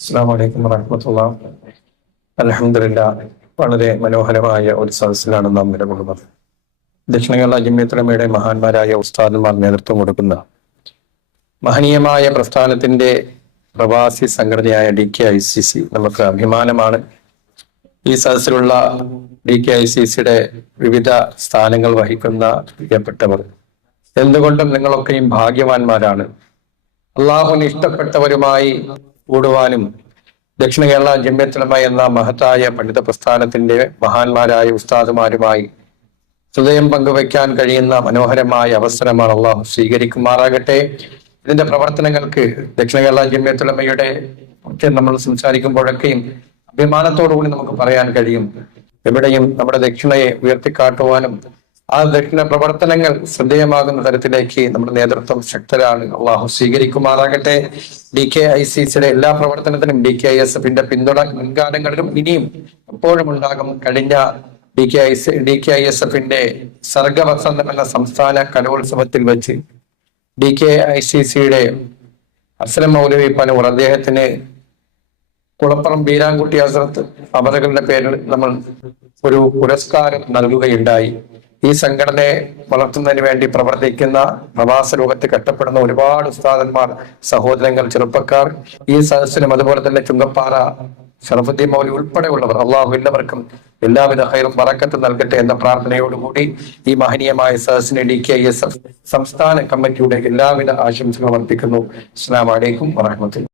അസ്സലാമു അലൈക്കും വറഹ്മത്തുള്ളാഹി. അൽഹംദുലില്ലാഹ്. വളരെ മനോഹരമായ ഒരു സദസ്സിലാണ് നാം നിലകൊള്ളുന്നത്. ദക്ഷിണ കേരള ജമിയത്തുൽ ഉലമയുടെ മഹാന്മാരായ ഉസ്താദന്മാർ നേതൃത്വം കൊടുക്കുന്ന മഹനീയമായ പ്രസ്ഥാനത്തിന്റെ പ്രവാസി സംഘടനയായ DKICC നമുക്ക് അഭിമാനമാണ്. ഈ സദസ്സിലുള്ള DKICCയുടെ വിവിധ സ്ഥാനങ്ങൾ വഹിക്കുന്ന പ്രിയപ്പെട്ടവർ, എന്തുകൊണ്ടും നിങ്ങളൊക്കെയും ഭാഗ്യവാന്മാരാണ്. അള്ളാഹുവിന് ഇഷ്ടപ്പെട്ടവരുമായി കൂടുവാനും ദക്ഷിണ കേരള ജമിയത്തുൽ ഉലമ എന്ന മഹത്തായ പണ്ഡിത പ്രസ്ഥാനത്തിന്റെ മഹാന്മാരായ ഉസ്താദുമാരുമായി ഹൃദയം പങ്കുവയ്ക്കാൻ കഴിയുന്ന മനോഹരമായ അവസരമാണ്. അള്ളാഹു സ്വീകരിക്കുമാറാകട്ടെ. ഇതിന്റെ പ്രവർത്തനങ്ങൾക്ക് ദക്ഷിണ കേരള ജമിയത്തുൽ ഉലമയുടെ ഒക്കെ നമ്മൾ സംസാരിക്കുമ്പോഴൊക്കെയും അഭിമാനത്തോടുകൂടി നമുക്ക് പറയാൻ കഴിയും. എവിടെയും നമ്മുടെ ദക്ഷിണയെ ഉയർത്തിക്കാട്ടുവാനും ആ ദക്ഷിണ പ്രവർത്തനങ്ങൾ ശ്രദ്ധേയമാകുന്ന തരത്തിലേക്ക് നമ്മുടെ നേതൃത്വം ശക്തരാണ്. അള്ളാഹു സ്വീകരിക്കുമാറാകട്ടെ. DKICCയുടെ എല്ലാ പ്രവർത്തനത്തിനും DKISFന്റെ പിന്തുണ മുൻകാലങ്ങളിലും ഇനിയും എപ്പോഴും ഉണ്ടാകും. കഴിഞ്ഞ DKISFന്റെ സർഗവസന്തം എന്ന സംസ്ഥാന കലോത്സവത്തിൽ വെച്ച് DKICCയുടെ അസ്ലം മൗലവി പനൂർ അദ്ദേഹത്തിന് കുളപ്പുറം ബീരാൻകുട്ടി ഹസ്രത്ത് അവരുടെ പേരിൽ നമ്മൾ ഒരു പുരസ്കാരം നൽകുകയുണ്ടായി. ഈ സംഘടനയെ വളർത്തുന്നതിന് വേണ്ടി പ്രവർത്തിക്കുന്ന പ്രവാസ ലോകത്ത് കഷ്ടപ്പെടുന്ന ഒരുപാട് ഉസ്താദന്മാർ, സഹോദരങ്ങൾ, ചെറുപ്പക്കാർ ഈ സദസ്സിനും അതുപോലെ തന്നെ ചുങ്കപ്പാറ ഷറഫുദ്ദീൻ മൗലവി ഉൾപ്പെടെയുള്ളവർ, അള്ളാഹു എല്ലാവർക്കും എല്ലാവിധ ഹൈറും ബറക്കത്തും നൽകട്ടെ എന്ന പ്രാർത്ഥനയോടുകൂടി ഈ മഹനീയമായ സദസ്സിന് DKISF സംസ്ഥാന കമ്മിറ്റിയുടെ എല്ലാവിധ ആശംസകളും അർപ്പിക്കുന്നു. അസ്സലാമു അലൈക്കും വറഹ്മത്തുള്ളാഹി.